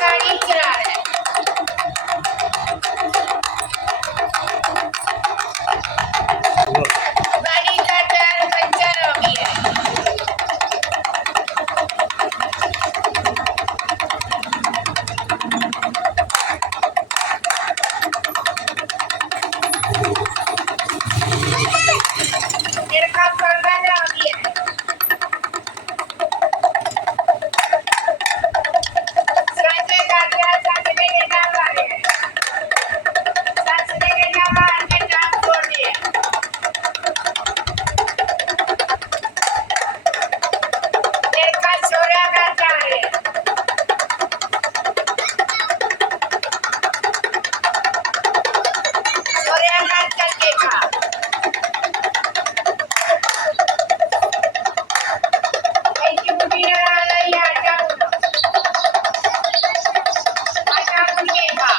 गाड़ी चला रहे हैं। गाड़ी का टायर पंचर हो गया है। लड़का पागल हो गया है। साथे काटिया साथे के नाम आ रहे हैं। साथे के नाम आ के नाम छोड़ दिए। लड़का छोरा का चाहे। छोरा का चलके खा। ऐसी बुद्धि न रहा ये आटा बुनो। आटा बुन के खा।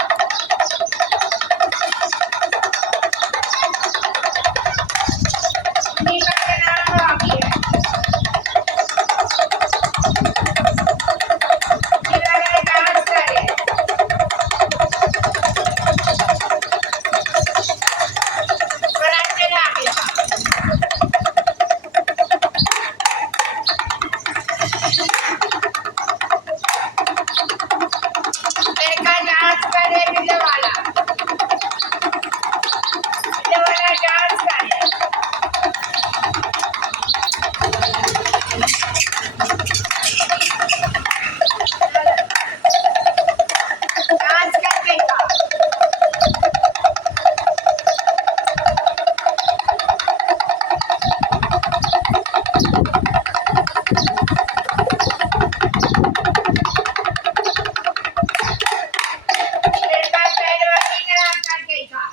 नीमक के नाम आ गया है। जिला गए डांस करे। कराटे ला गया। लड़का डांस करे बिल्ले वाला डांस करे। डांस करके खा। लड़का पहलवानी करा करके खा।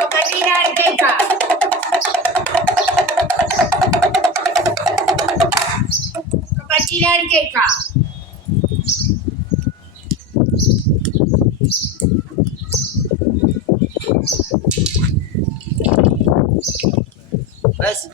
कबड्डी लड़के खा। कबड्डी लड़के खा। बस